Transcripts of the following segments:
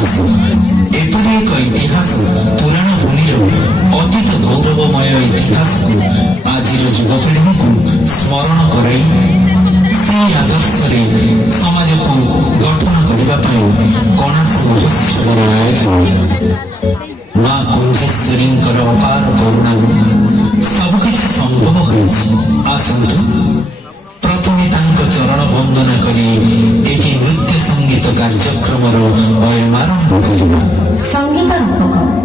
एपरि एक इतिहास पुराण भूमिर अतीत गौरवमय इतिहास को आज युवपीढ़ी को स्मरण कराई से आदर्श समाज को गठन करने कणास महोत्सव आयोजन माँ कुंजेश्वरी अपार करुणा सबकि संभव होसतु प्रथमे चरण वंदना करी एक नृत्य संगीत कार्यक्रम आरंभ करवा संगीत रूपक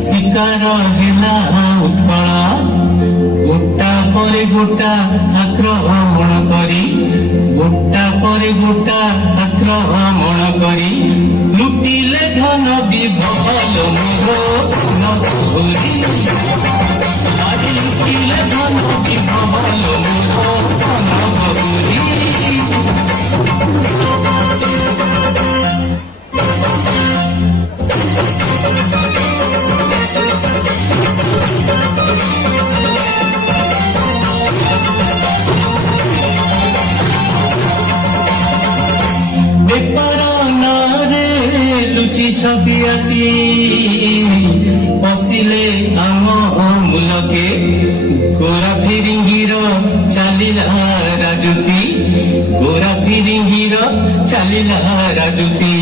शिकार हेला उत्कला गोटा पर गोटा आक्रमण करी गोटा पर गोटा आक्रमण करी लुटिले धन विभल मोर नभरी लुटिले धन विभल मोर नभरी लुचि छपी आसी पशिले आम मूलके गोरा फिरिंगीर चलिला राजुती गोरा फिरिंगीर चलिला राजुती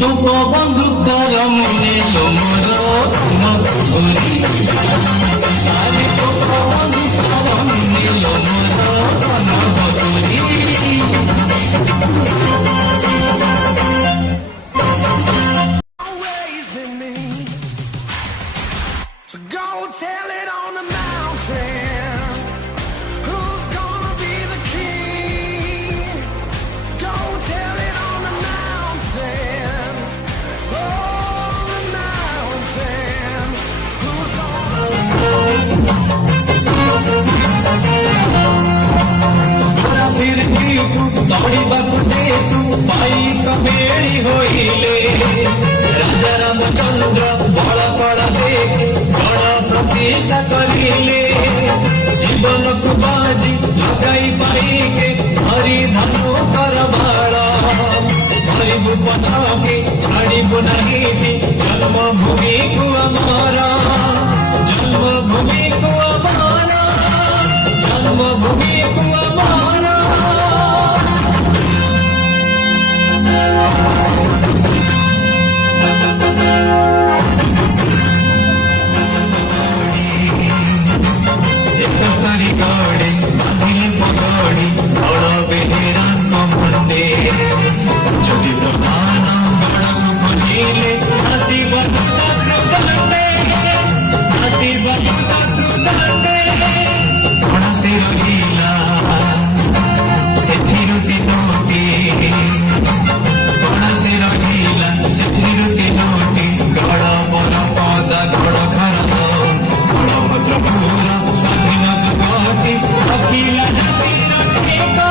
तो बंधुकर मुने लो मोर नभरी अरे तो बंधुकर मुने लो मोर नभरी So go tell it on the mountain. Who's gonna be the king? Go tell it on the mountain. Oh, the mountain. Who's राजा रामचंद्र बड़ पड़ा देख प्रतिष्ठा करिले जीवन को बाजी लगाई पाइके हरि धनु कर बाड़ हरिबु पछके छाड़िबु नहीं जन्मभूमि को हमारा जन्मभूमि को हमारा जन्मभूमि को हमारा गड़े ଆସିବନି ଶତ୍ରୁ ଦଣ୍ଡେ ଆସିବନି ଶତ୍ରୁ ଦଣ୍ଡେ କଣ ସେ ରହିଲା ସେଥିରୁ ତିନୋଟି କଣ ସେ ରହିଲା ସେଥିରୁ ତିନୋଟି ଗଡ଼ ବର ପଦ ଗଡ଼ ଘର ବଳଭଦ୍ର ପୁର ସ୍ୱାଧୀନ ଦୁର୍ଗଟି ଅଖିଲା ଜାତିର ଟେକ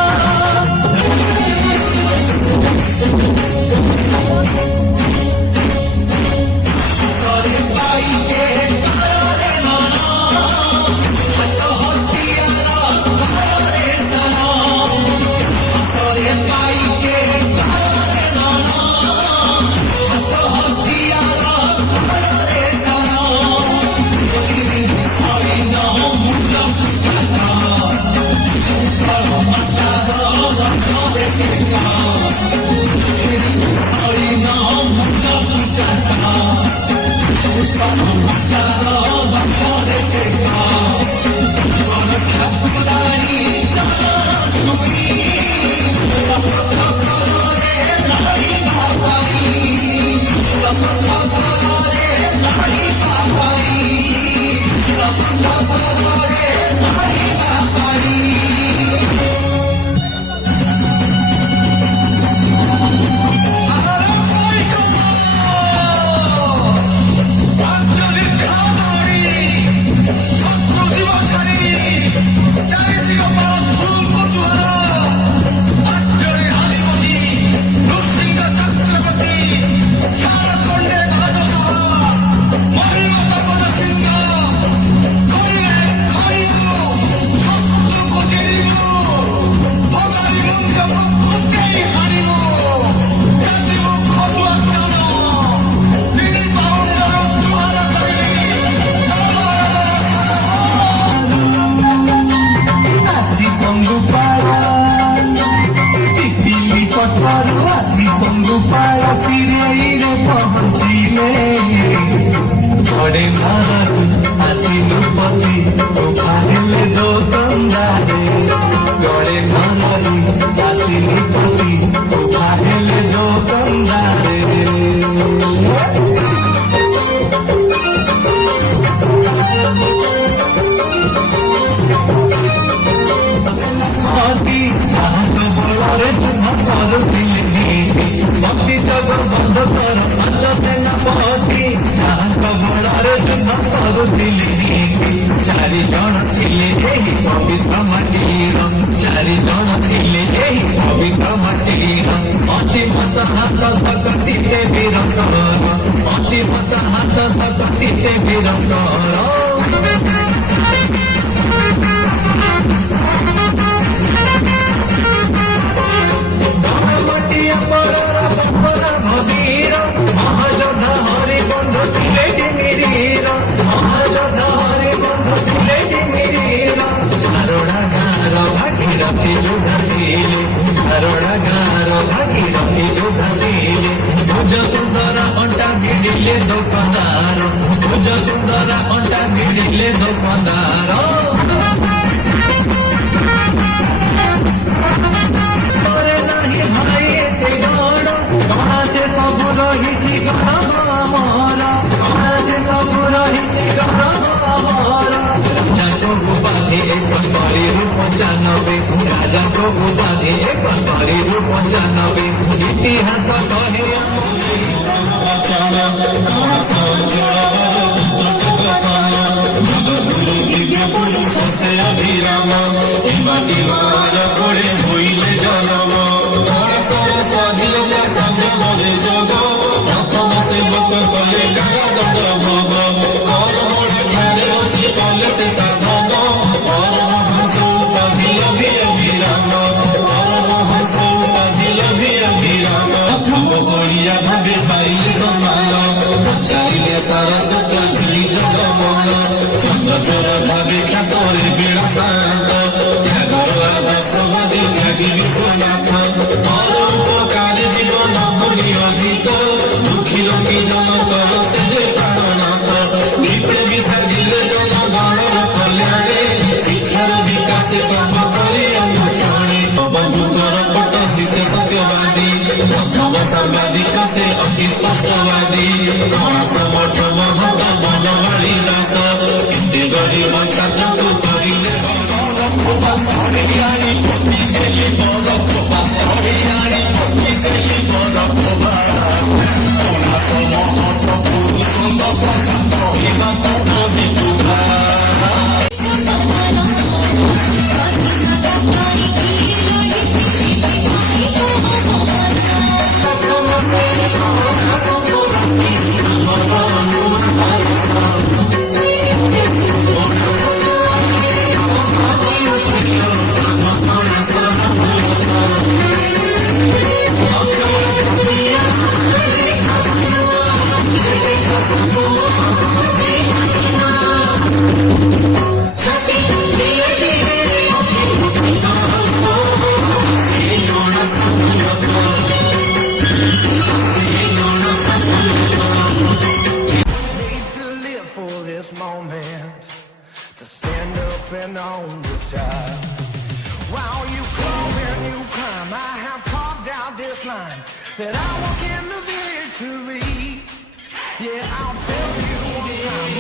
बड़े महाराज आसिनु पची उखाड़े दो तंदारे बड़े महाराज आसिनु पची उखाड़े दो तंदारे बक्सी जग बंद कर पंच सेनापति बड़े युद्ध करुले चारि जन थिले एही पवित्र माटीर चारि जन थिले एही पवित्र माटीर 80 वर्ष हाथ सकतिते वीरकर 80 वर्ष हाथ सकतिते वीरकर महायोद्धा हरि बंधु थिले तिमिरीर महायोद्धा हरि बंधु थिले तिमिरीर चारोड़ा गाँर भागीरथी युद्ध थिले चारोड़ा गाँर भागीरथी युद्ध थिले भुज सुंदर अंटा भिड़िले दुकानदार भुज सुंदर अंटा भिड़िले दुकानदार से सब रही गणमारा से सब रही गणमारा राजा को बाधे एक सरी रूप 95 राजा को बाधे एक सरी रूप 95 इतिहास कहे अभिराम पड़े हईले जनम स्वाधीनता संग्रामे जोग प्रथम सेवक कले कारादंड भोग कर ठारे बसी कले से साधन परमहंस उपाधिल भी अभिराम परमहंस उपाधिल भी अभिराम प्रथम बड़िया भावे पाइले सम्मान पचारिले सारस्वत झुली जगमन चंद्र चोर भावे ख्यात बेड़ा शांत त्यागर आदर्शवादी त्यागी विश्वनाथ नियोजित दुखी लोकी जनकर से जे प्राणनाथ विप्लवी साजिले जनगणर कल्याणे शिक्षार विकास पाप करे अनुष्ठाने बंधुकर पट शिष्य सत्यवादी प्रथम सर्वाधिक से अति स्पष्टवादी ଗଣେଶ ମଠ ମହନ୍ତ ବନମାଳି ଦାସ କେତେ ଗରିବ ଛାତ୍ରକୁ କରିଲେ Need to live for this moment, to stand up and own the time. While you crawl and you climb, I have carved out this line that I walk in the victory. Yeah, I'll tell you one time.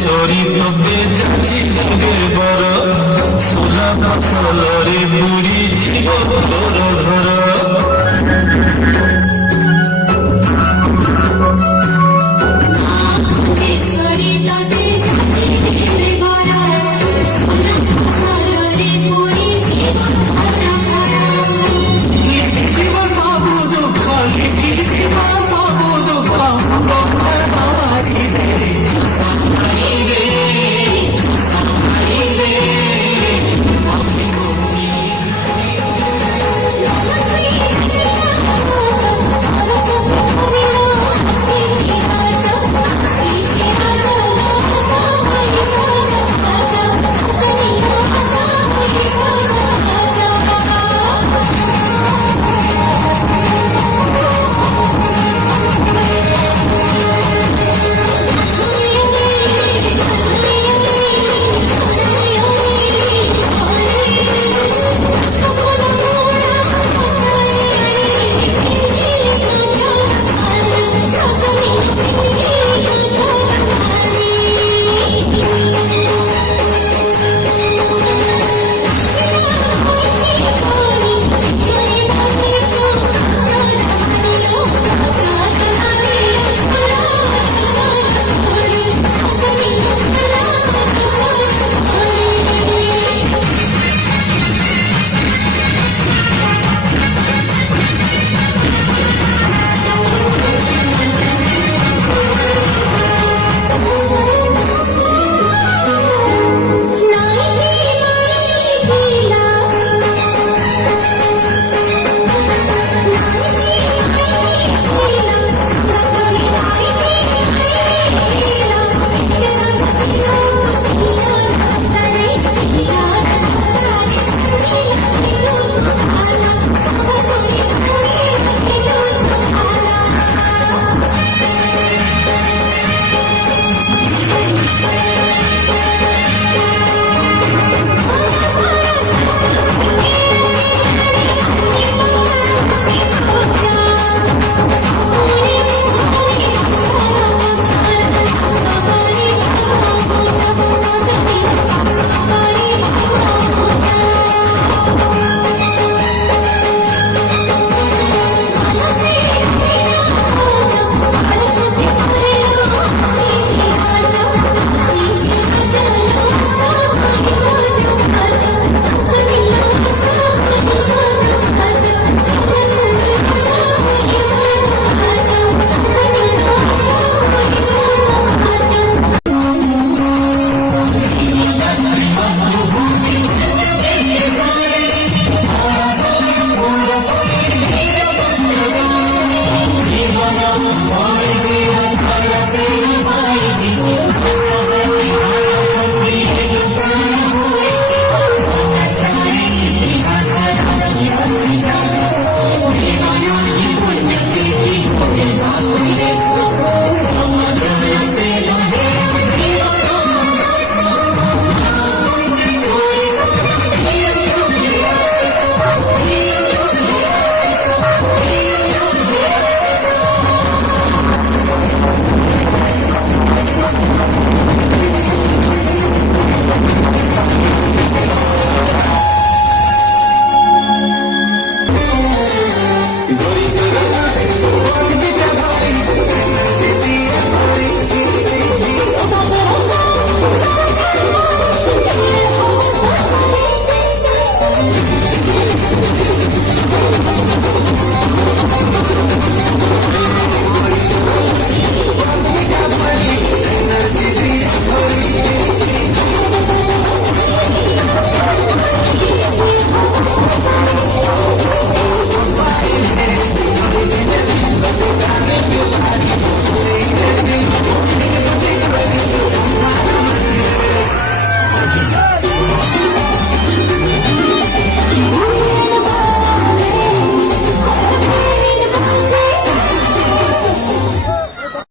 Sorry তোকে যাচ্ছি নিজের বড় সোনা ফসলরে বুড়ি জীব ঘর ঘর